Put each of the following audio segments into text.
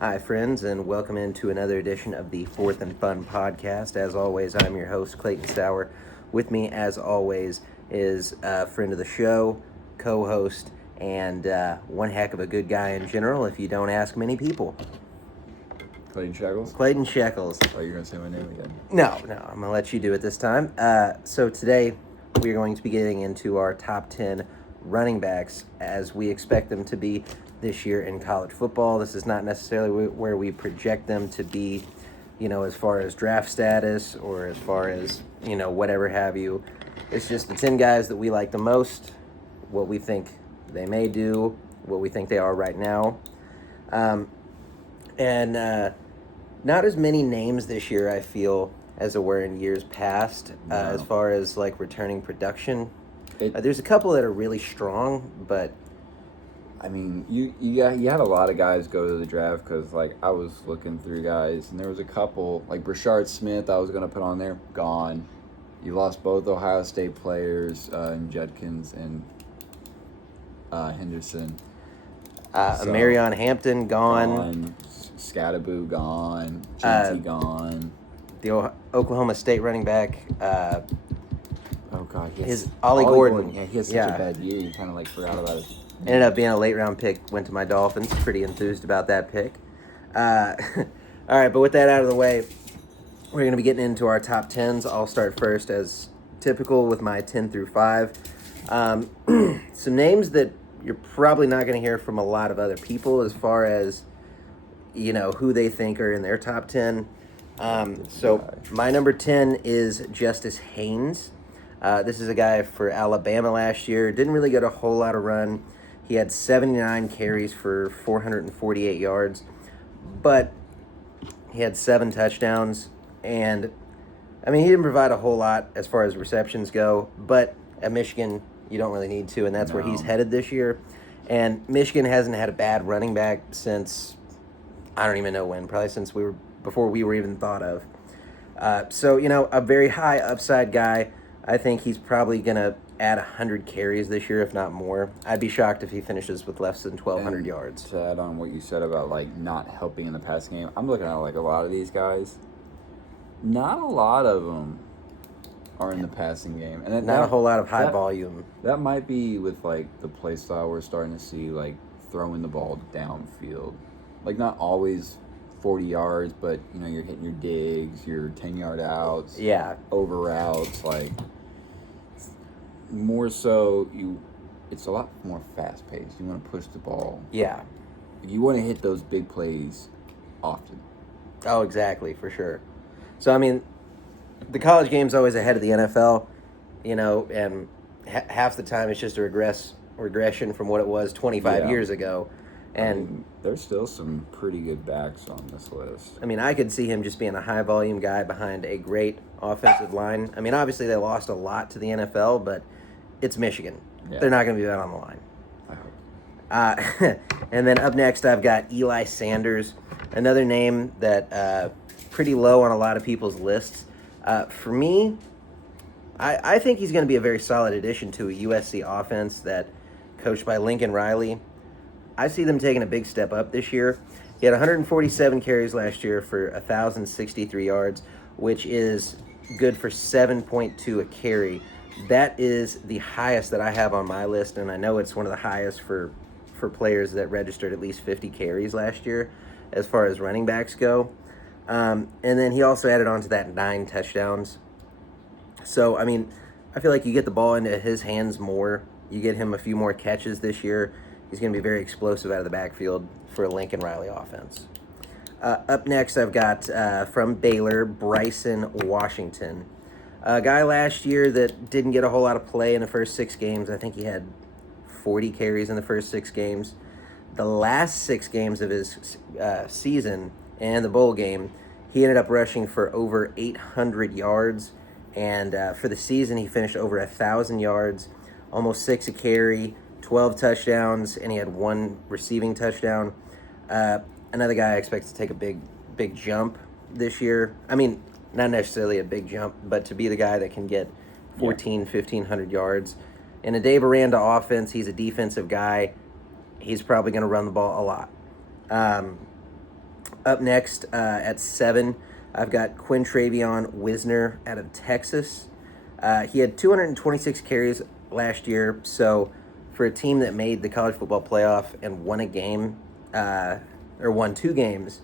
Hi, friends, and welcome into another edition of the Fourth and Fun podcast. As always, I'm your host, Clayton Sauer. With me, as always, is a friend of the show, co-host, and one heck of a good guy in general, if you don't ask many people. Clayton Shekels? Clayton Shekels. Oh, you're going to say my name again? No, I'm going to let you do it this time. So today, we are going to be getting into our top 10 running backs as we expect them to be this year in college football. This is not necessarily where we project them to be, as far as draft status or as far as, whatever have you. It's just the 10 guys that we like the most, what we think they may do, what we think they are right now. Not as many names this year, I feel, as there were in years past, as far as, returning production. There's a couple that are really strong, but... I mean, you had a lot of guys go to the draft because, I was looking through guys, and there was a couple, like Brashard Smith I was going to put on there, gone. You lost both Ohio State players, in Judkins and Henderson. Marion Hampton, gone. Scattaboo, gone. Chauncey, gone. The Oklahoma State running back, oh, God. Ollie Gordon. Yeah, he had such a bad year, you kind of, forgot about it. Ended up being a late-round pick, went to my Dolphins. Pretty enthused about that pick. All right, but with that out of the way, we're going to be getting into our top 10s. I'll start first, as typical, with my 10 through 5. Some names that you're probably not going to hear from a lot of other people as far as, who they think are in their top 10. So my number 10 is Justice Haynes. This is a guy for Alabama last year. Didn't really get a whole lot of run. He had 79 carries for 448 yards, but he had 7 touchdowns. And, he didn't provide a whole lot as far as receptions go, but at Michigan, you don't really need to, and that's where he's headed this year. And Michigan hasn't had a bad running back since, I don't even know when, probably since before we were even thought of. So, a very high upside guy. I think he's probably going to add 100 carries this year, if not more. I'd be shocked if he finishes with less than 1,200 yards. To add on what you said about, not helping in the passing game, I'm looking at, a lot of these guys. Not a lot of them are in the passing game. And not a whole lot of high volume. That might be with, the play style we're starting to see, throwing the ball downfield. Not always 40 yards, but, you're hitting your digs, your 10-yard outs. Yeah. Over routes, more so, it's a lot more fast-paced. You want to push the ball. Yeah. You want to hit those big plays often. Oh, exactly, for sure. So, the college game's always ahead of the NFL, and half the time it's just a regression from what it was 25 years ago. And there's still some pretty good backs on this list. I could see him just being a high-volume guy behind a great offensive line. Obviously they lost a lot to the NFL, but it's Michigan. Yeah. They're not going to be that on the line. I hope. And then up next, I've got Eli Sanders, another name that pretty low on a lot of people's lists. For me, I think he's going to be a very solid addition to a USC offense that coached by Lincoln Riley. I see them taking a big step up this year. He had 147 carries last year for 1,063 yards, which is good for 7.2 a carry. That is the highest that I have on my list, and I know it's one of the highest for players that registered at least 50 carries last year as far as running backs go. And then he also added on to that 9 touchdowns. So, I feel like you get the ball into his hands more. You get him a few more catches this year. He's going to be very explosive out of the backfield for a Lincoln Riley offense. Up next, I've got from Baylor, Bryson Washington. A guy last year that didn't get a whole lot of play in the first 6 games. I think he had 40 carries in the first 6 games. The last 6 games of his season and the bowl game, he ended up rushing for over 800 yards. And for the season, he finished over 1,000 yards, almost 6 a carry, 12 touchdowns, and he had 1 receiving touchdown. Another guy I expect to take a big jump this year. Not necessarily a big jump, but to be the guy that can get 1,500 yards. In a Dave Aranda offense, he's a defensive guy. He's probably going to run the ball a lot. Up next at 7, I've got Quintravion Wisner out of Texas. He had 226 carries last year, so for a team that made the college football playoff and won a game, or won 2 games,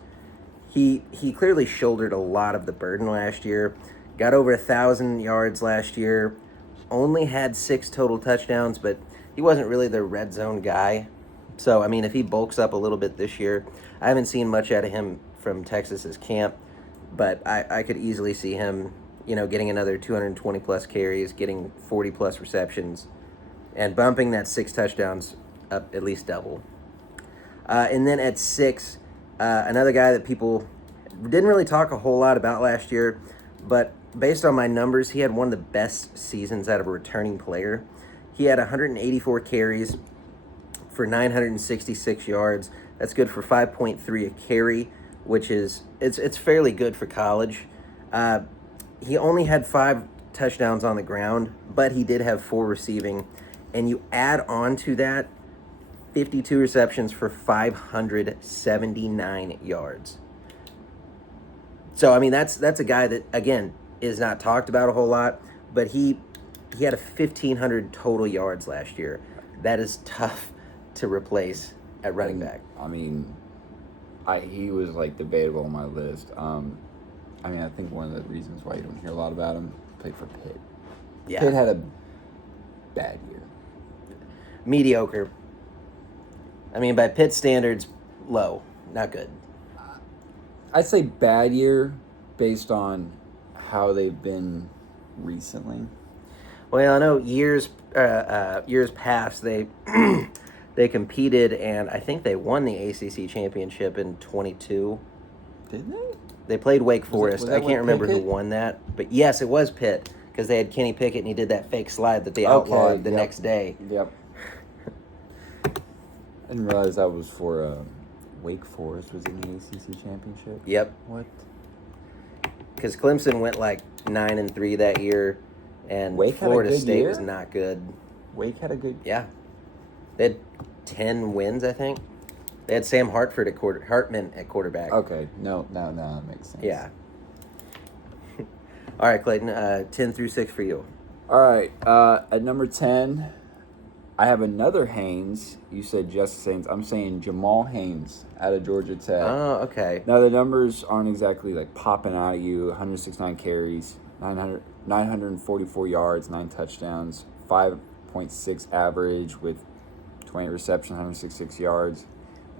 he clearly shouldered a lot of the burden last year. Got over 1,000 yards last year. Only had 6 total touchdowns, but he wasn't really the red zone guy. So, I mean, if he bulks up a little bit this year, I haven't seen much out of him from Texas's camp, but I could easily see him, getting another 220-plus carries, getting 40-plus receptions, and bumping that 6 touchdowns up at least double. And then at 6, another guy that people didn't really talk a whole lot about last year, but based on my numbers, he had one of the best seasons out of a returning player. He had 184 carries for 966 yards. That's good for 5.3 a carry, which is it's fairly good for college. He only had 5 touchdowns on the ground, but he did have 4 receiving, and you add on to that 52 receptions for 579 yards. So, I mean, that's a guy that, again, is not talked about a whole lot, but he had 1,500 total yards last year. That is tough to replace at running back. I mean, he was like debatable on my list. I think one of the reasons why you don't hear a lot about him, played for Pitt. Yeah. Pitt had a bad year. Mediocre. I mean, by Pitt standards, low, not good. I'd say bad year based on how they've been recently. Well, I know years past they they competed, and I think they won the ACC championship in 22. Didn't they? They played Wake Forest. Was that I can't remember Pickett? who won that, but yes, it was Pitt because they had Kenny Pickett and he did that fake slide that they outlawed the next day. Yep. I didn't realize that was for Wake Forest was in the ACC championship. Yep. What? Because Clemson went like 9-3 that year, and Wake had a Florida good State year? was not good. Wake had a good. Yeah, they had 10 wins, I think. They had Sam Hartman at quarterback. Okay, no, that makes sense. Yeah. All right, Clayton. 10 through 6 for you. All right, at number 10, I have another Haynes. You said Justice Haynes. I'm saying Jamal Haynes out of Georgia Tech. Oh, okay. Now, the numbers aren't exactly like popping out at you. 169 carries, 944 yards, 9 touchdowns, 5.6 average with 20 receptions, 166 yards,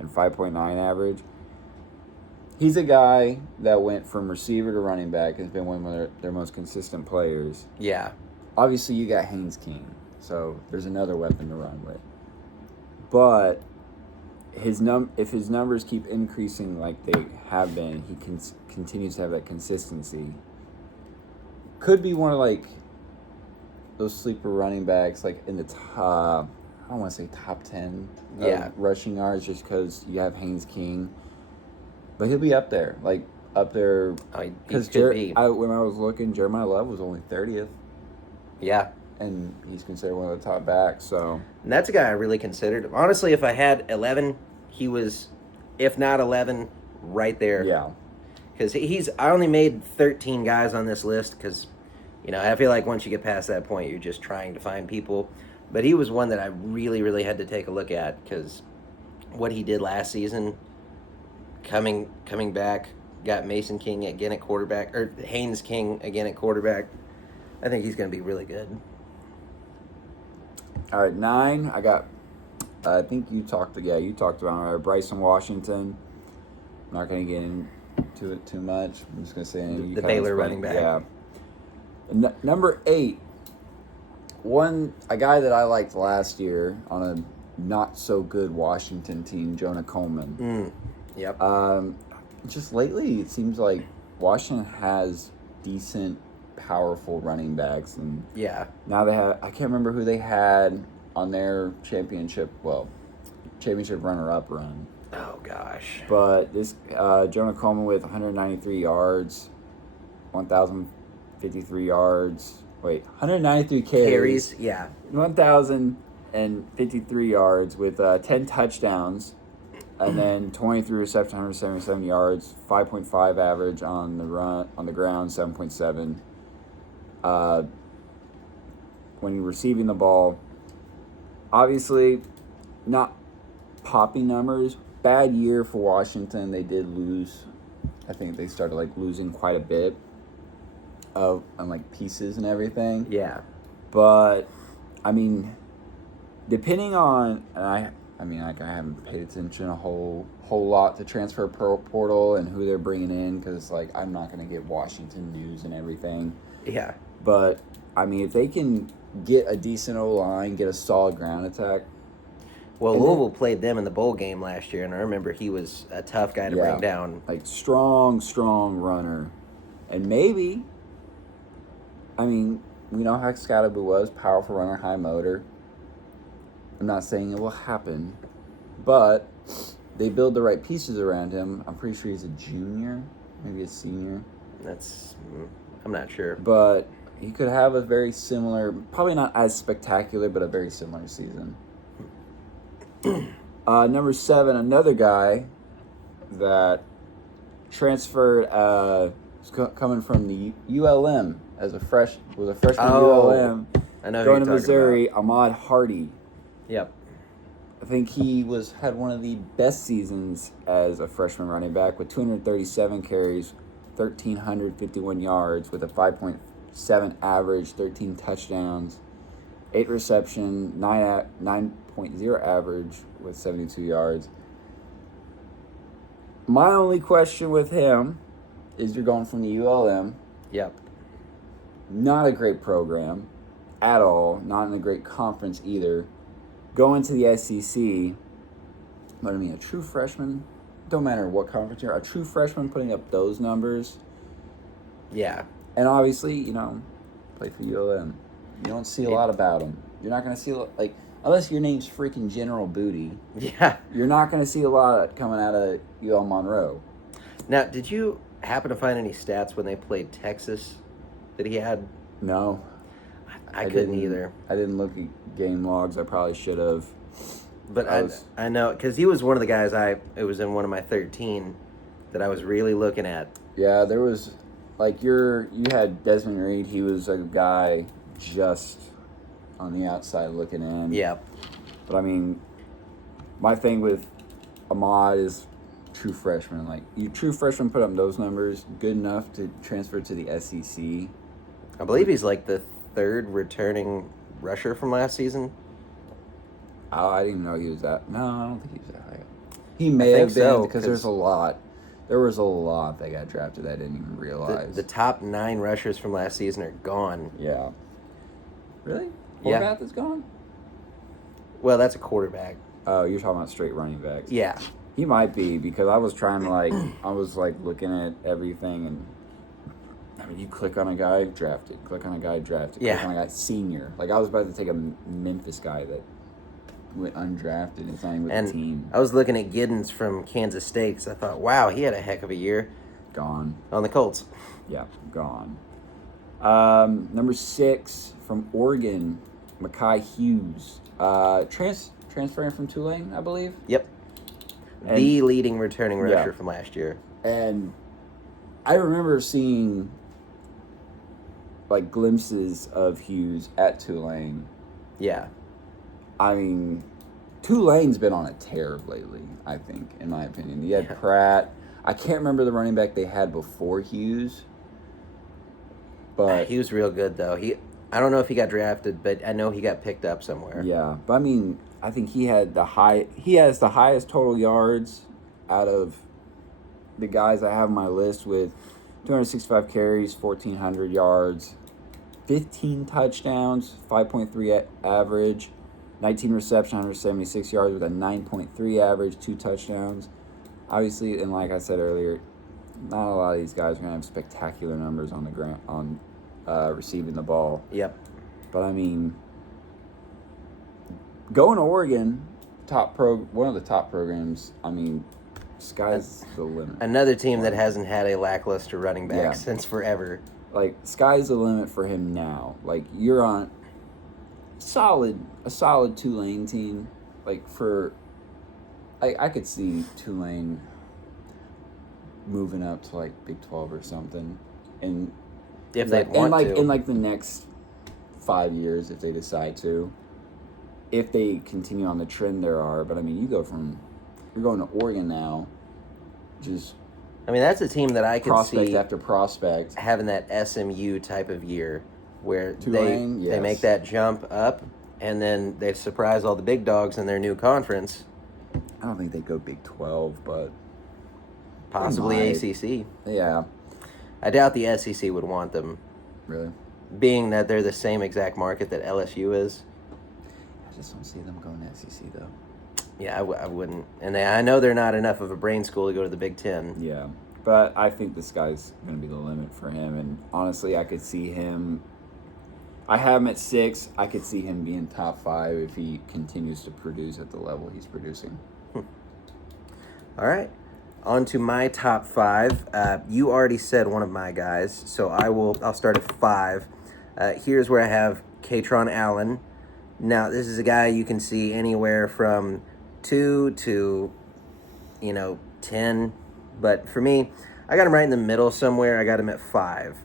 and 5.9 average. He's a guy that went from receiver to running back and has been one of their most consistent players. Yeah. Obviously, you got Haynes King, so there's another weapon to run with. But if his numbers keep increasing like they have been, he continues to have that consistency. Could be one of like those sleeper running backs, like in the top. I don't want to say top 10 rushing yards, just because you have Haynes King. But he'll be up there, because when I was looking, Jeremiah Love was only 30th. Yeah. And he's considered one of the top backs, so. And that's a guy I really considered. Honestly, if I had 11, he was, if not 11, right there. Yeah. Because I only made 13 guys on this list because, I feel like once you get past that point, you're just trying to find people. But he was one that I really, really had to take a look at because what he did last season, coming back, got Mason King again at quarterback, or Haynes King again at quarterback. I think he's going to be really good. All right, 9. I got. I think you talked about Bryson Washington. I'm not going to get into it too much. I'm just going to say the Baylor running back. Yeah. Number 8. A guy that I liked last year on a not so good Washington team, Jonah Coleman. Yep. Just lately, it seems like Washington has decent, powerful running backs, and now they have. I can't remember who they had on their championship runner-up run. Oh gosh. But this Jonah Coleman with 193 yards, 1,053 yards. 193 carries. Yeah. 1,053 yards with 10 touchdowns. And then 23 receptions, 177 yards, 5.5 average on the ground, 7.7. When you're receiving the ball, obviously not popping numbers. Bad year for Washington. They did lose. I think they started losing quite a bit on pieces and everything. Yeah. But I mean, depending on, and I haven't paid attention a whole lot to transfer portal and who they're bringing in, because I'm not going to get Washington news and everything. Yeah. But I mean, if they can get a decent O-line, get a solid ground attack. Well, Louisville played them in the bowl game last year, and I remember he was a tough guy to bring down. Strong runner. And maybe, I mean, we know how Scottaboo was, powerful runner, high motor. I'm not saying it will happen, but they build the right pieces around him. I'm pretty sure he's a junior, maybe a senior. I'm not sure. But he could have a very similar, probably not as spectacular, but a very similar season. Number 7, another guy that transferred, coming from the ULM was a freshman at ULM. I know. Going to Missouri, Ahmad Hardy. Yep. I think he had one of the best seasons as a freshman running back with 237 carries, 1,351 yards with a 5.7 average, 13 touchdowns, 8 reception, 9.0 average with 72 yards. My only question with him is you're going from the ULM. Yep. Not a great program at all. Not in a great conference either. Going to the SEC, but I mean, a true freshman, don't matter what conference you're, a true freshman putting up those numbers. Yeah. And obviously, play for ULM. You don't see a lot about them. You're not going to see, unless your name's freaking General Booty. Yeah. You're not going to see a lot coming out of UL Monroe. Now, did you happen to find any stats when they played Texas that he had? No. I couldn't either. I didn't look at game logs. I probably should have. But I know, because he was one of the guys it was in one of my 13 that I was really looking at. Yeah, there was, you had Desmond Reed. He was a guy just on the outside looking in. Yeah. But I mean, my thing with Ahmad is true freshman. You true freshmen put up those numbers, good enough to transfer to the SEC. I believe he's the 3rd returning rusher from last season. Oh, I didn't even know he was that. No, I don't think he was that high. He may have been, because there's a lot. There was a lot that got drafted that I didn't even realize. The top 9 rushers from last season are gone. Yeah. Really? Yeah. Horvath is gone? Well, that's a quarterback. Oh, you're talking about straight running backs. Yeah. He might be, because I was trying to, I was, looking at everything, and, I mean, you click on a guy, drafted. Click on a guy, drafted. Yeah. Click on a guy, senior. I was about to take a Memphis guy that went undrafted and signed with the team. I was looking at Giddens from Kansas State, because I thought, wow, he had a heck of a year. Gone. On the Colts. Yeah, gone. Number 6, from Oregon, Mekhi Hughes. Transferring from Tulane, I believe. Yep. And the leading returning rusher from last year. And I remember seeing glimpses of Hughes at Tulane. Yeah. I mean, Tulane's been on a tear lately, I think, in my opinion. You had Pratt. I can't remember the running back they had before Hughes. But he was real good, though. I don't know if he got drafted, but I know he got picked up somewhere. Yeah, but I mean, I think he has the highest total yards out of the guys I have on my list, with 265 carries, 1,400 yards, 15 touchdowns, 5.3 average, 19 reception, 176 yards with a 9.3 average, 2 touchdowns. Obviously, and like I said earlier, not a lot of these guys are going to have spectacular numbers on the ground, on receiving the ball. Yep. But I mean, going to Oregon, one of the top programs. I mean, sky's the limit. Another team that hasn't had a lackluster running back since forever. Sky's the limit for him now. You're on a solid Tulane team. For I could see Tulane moving up to like Big 12 or something, and If they want to. in like the next 5 years, if they decide to, if they continue on the trend there are. But I mean, you're going to Oregon now, just. I mean, that's a team that I could prospect see after prospect having that SMU type of year where Tulane, they make that jump up and then they surprise all the big dogs in their new conference. I don't think they go Big 12, but possibly ACC. Yeah. I doubt the SEC would want them. Really? Being that they're the same exact market that LSU is. I just don't see them going to SEC, though. Yeah, I wouldn't. And I know they're not enough of a brain school to go to the Big Ten. Yeah. But I think the sky's going to be the limit for him. And honestly, I could see him. I have him at 6. I could see him being top 5 if he continues to produce at the level he's producing. All right. On to my top 5. You already said one of my guys, so I'll start at 5. Here's where I have Katron Allen. Now, this is a guy you can see anywhere from 2 to, 10. But for me, I got him right in the middle somewhere. I got him at 5.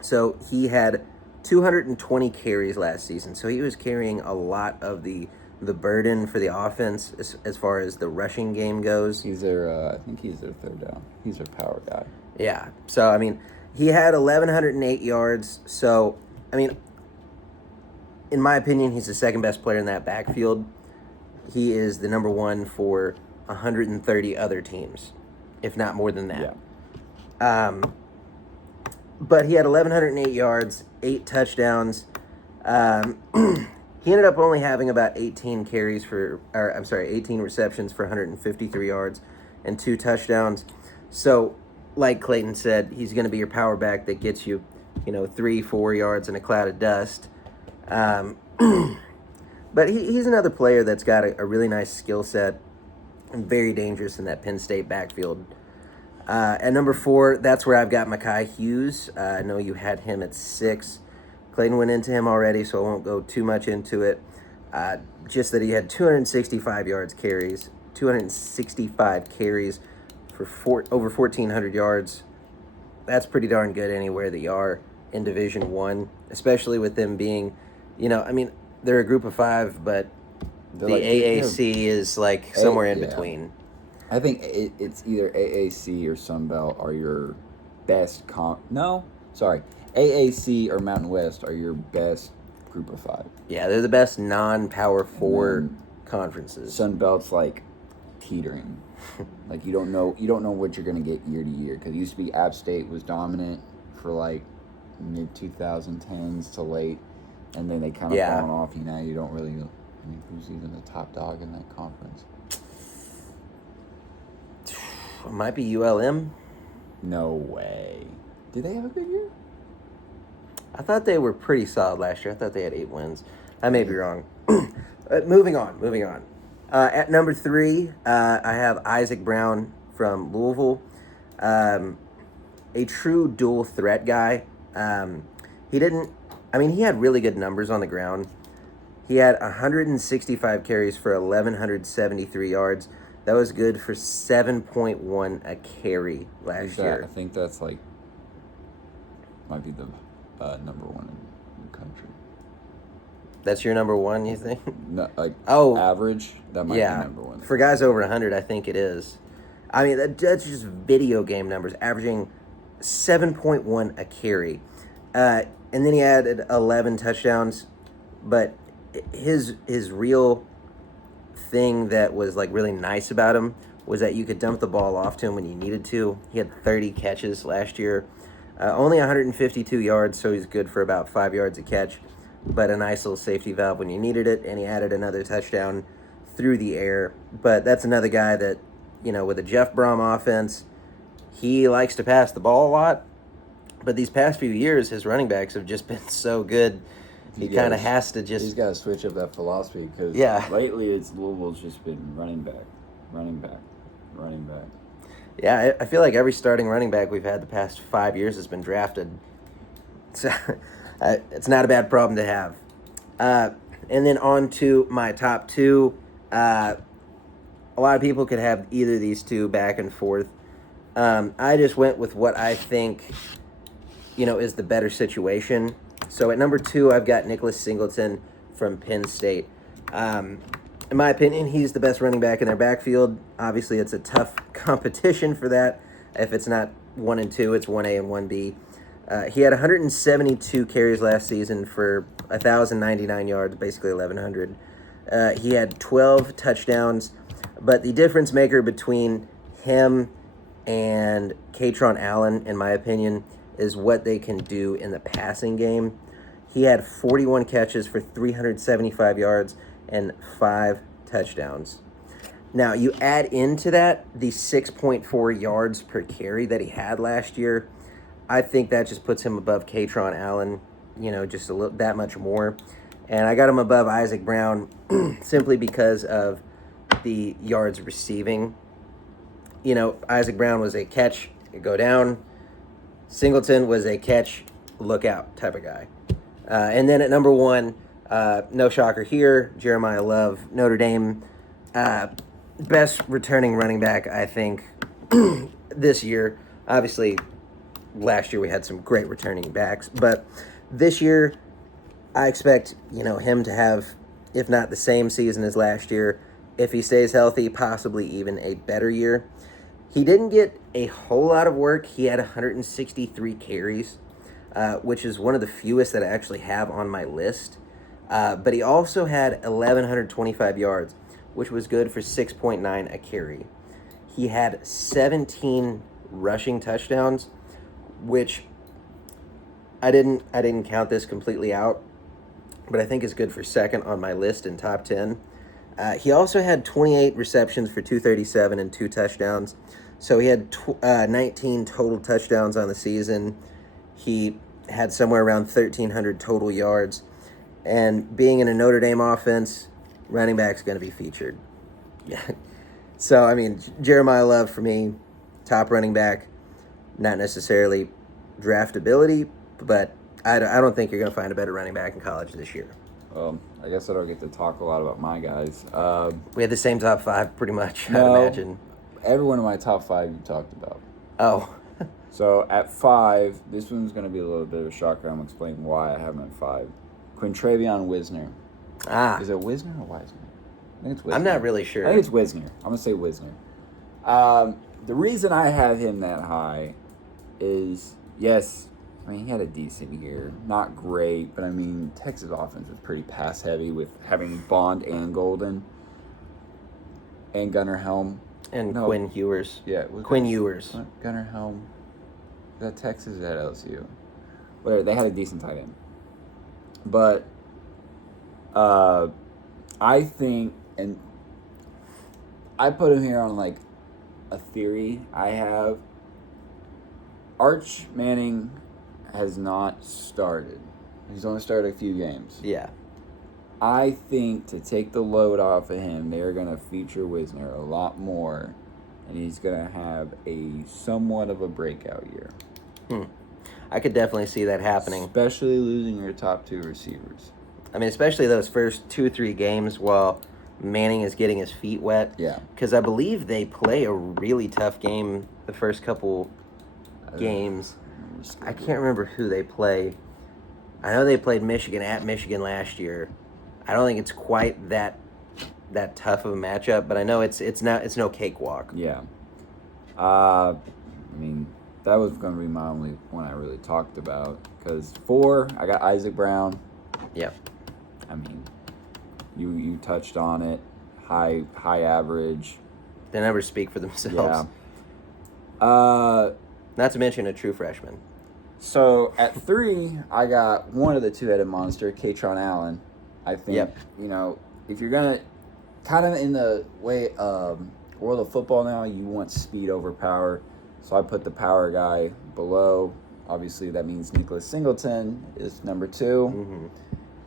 So he had 220 carries last season. So he was carrying a lot of the burden for the offense as far as the rushing game goes. I think he's their third down. He's their power guy. Yeah. So, I mean, he had 1,108 yards. So, I mean, in my opinion, he's the second best player in that backfield. He is the number 1 for 130 other teams, if not more than that. Yeah. But he had 1,108 yards, 8 touchdowns. He ended up only having about 18 receptions for 153 yards and 2 touchdowns. So, like Clayton said, he's going to be your power back that gets you, 3-4 yards in a cloud of dust. But he's another player that's got a really nice skill set and very dangerous in that Penn State backfield. At number 4, that's where I've got Mekhi Hughes. I know you had him at 6. Clayton went into him already, so I won't go too much into it. Just that he had 265 carries for over 1,400 yards. That's pretty darn good anywhere that you are in Division I, especially with them being, they're a group of 5, but the AAC is like somewhere in between. I think it's either AAC or Sun Belt are your best AAC or Mountain West are your best group of 5. Yeah, they're the best non-Power 4 conferences. Sun Belt's like teetering. Like you don't know what you're going to get year to year, because it used to be App State was dominant for like mid 2010s to late, and then they kind of fallen off. You don't really. I mean, who's even the top dog in that conference? It might be ULM. No way. Did they have a good year? I thought they were pretty solid last year. I thought they had 8 wins. I may be wrong. Moving on. At number 3, I have Isaac Brown from Louisville. A true dual threat guy. He had really good numbers on the ground. He had 165 carries for 1,173 yards. That was good for 7.1 a carry last year. I think that's might be the number 1 in the country. That's your number 1, you think? No, average. That might be number 1 for guys over 100. I think it is. I mean, that's just video game numbers, averaging 7.1 a carry, and then he added 11 touchdowns. But his real thing that was like really nice about him was that you could dump the ball off to him when you needed to. He had 30 catches last year, only 152 yards, so he's good for about 5 yards a catch, but a nice little safety valve when you needed it, and he added another touchdown through the air. But that's another guy that, with a Jeff Brom offense, he likes to pass the ball a lot, but these past few years, his running backs have just been so good. He kind of has to just... He's got to switch up that philosophy, because lately Louisville's just been running back. Yeah, I feel like every starting running back we've had the past 5 years has been drafted. So it's not a bad problem to have. And then on to my top 2. a lot of people could have either of these two back and forth. I just went with what I think, is the better situation. So at number 2, I've got Nicholas Singleton from Penn State. In my opinion, he's the best running back in their backfield. Obviously, it's a tough competition for that. If it's not 1 and 2, it's 1A and 1B. He had 172 carries last season for 1,099 yards, basically 1,100. He had 12 touchdowns, but the difference maker between him and Katron Allen, in my opinion, is what they can do in the passing game. He had 41 catches for 375 yards and 5 touchdowns. Now, you add into that the 6.4 yards per carry that he had last year. I think that just puts him above Katron Allen, just that much more. And I got him above Isaac Brown simply because of the yards receiving. Isaac Brown was a catch, go down. Singleton was a catch, look out type of guy. And then at number 1, no shocker here, Jeremiah Love, Notre Dame, best returning running back, I think, this year. Obviously, last year we had some great returning backs, but this year I expect, him to have, if not the same season as last year, if he stays healthy, possibly even a better year. He didn't get a whole lot of work. He had 163 carries, which is one of the fewest that I actually have on my list. But he also had 1,125 yards, which was good for 6.9 a carry. He had 17 rushing touchdowns, which I didn't count this completely out, but I think is good for second on my list in top 10. He also had 28 receptions for 237 and 2 touchdowns. So he had 19 total touchdowns on the season. He had somewhere around 1,300 total yards. And being in a Notre Dame offense, running back's going to be featured. So, Jeremiah Love for me, top running back, not necessarily draftability, but I don't think you're going to find a better running back in college this year. I guess I don't get to talk a lot about my guys. We had the same top 5 pretty much, no, I'd imagine. Everyone in my top 5 you talked about. Oh. So at 5, this one's going to be a little bit of a shocker. I'm going to explain why I have him at 5. Quintravion Wisner. Is it Wisner or Wisner? I think it's Wisner. I'm not really sure. I think it's Wisner. I'm going to say Wisner. The reason I have him that high is, yes, he had a decent year. Not great, but Texas offense was pretty pass heavy with having Bond and Golden and Gunnar Helm. And Quinn Ewers. Yeah. Quinn Ewers. Gunnar Helm. Is that Texas or at LSU? Whatever, they had a decent tight end. But I think, and I put him here on a theory I have. Arch Manning has not started. He's only started a few games. Yeah. I think to take the load off of him, they're going to feature Wisner a lot more, and he's going to have a somewhat of a breakout year. I could definitely see that happening. Especially losing your top 2 receivers. Especially those first 2-3 games while Manning is getting his feet wet. Yeah. Because I believe they play a really tough game the first couple games. I can't remember who they play. I know they played Michigan at Michigan last year. I don't think it's quite that tough of a matchup, but I know it's no cakewalk. Yeah. That was going to be my only one I really talked about. Because 4, I got Isaac Brown. Yep. You touched on it. High average. The numbers speak for themselves. Yeah. Not to mention a true freshman. So at 3, I got one of the 2-headed monster, Katron Allen. I think, Yep. If you're going to, kind of in the way world of football now, you want speed over power. So I put the power guy below. Obviously, that means Nicholas Singleton is number 2. Mm-hmm.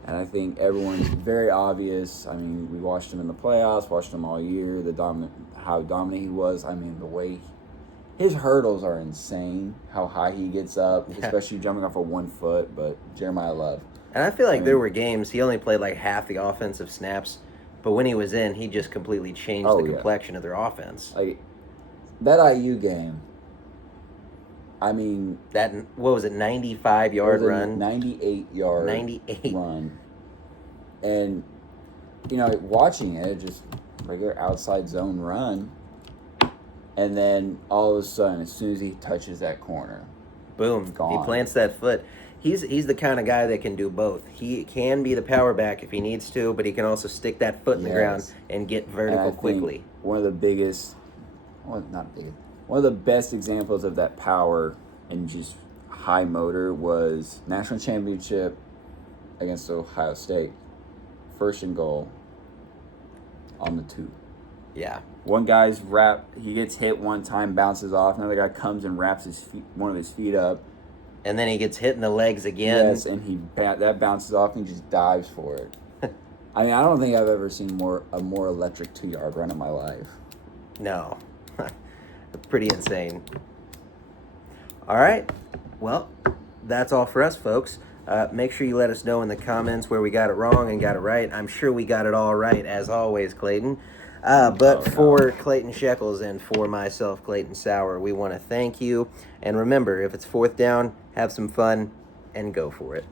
And I think everyone's very obvious. We watched him in the playoffs, watched him all year, how dominant he was. The way his hurdles are insane, how high he gets up, especially jumping off of 1 foot. But Jeremiah Love. And I feel like there were games he only played half the offensive snaps But when he was in, he just completely changed Oh, the yeah. complexion of their offense. Like that IU game. I mean, That, what was it, 95-yard run? 98-yard 98. run. And, you know, watching it, just regular outside zone run. And then all of a sudden, as soon as he touches that corner, Boom. gone. He plants that foot. He's the kind of guy that can do both. He can be the power back if he needs to, but he can also stick that foot in the ground Yes. and get And vertical I think quickly. one of the biggest, well, not biggest, one of the best examples of that power and just high motor was national championship against Ohio State. First and goal on the 2. Yeah. One guy's he gets hit one time, bounces off. Another guy comes and wraps one of his feet up. And then he gets hit in the legs again. Yes, and that bounces off and he just dives for it. I mean, I don't think I've ever seen a more electric 2-yard run in my life. No. Pretty insane. All right. Well, that's all for us, folks. Make sure you let us know in the comments where we got it wrong and got it right. I'm sure we got it all right, as always, Clayton. But for Clayton Shekels and for myself, Clayton Sauer, we want to thank you. And remember, if it's 4th down, have some fun and go for it.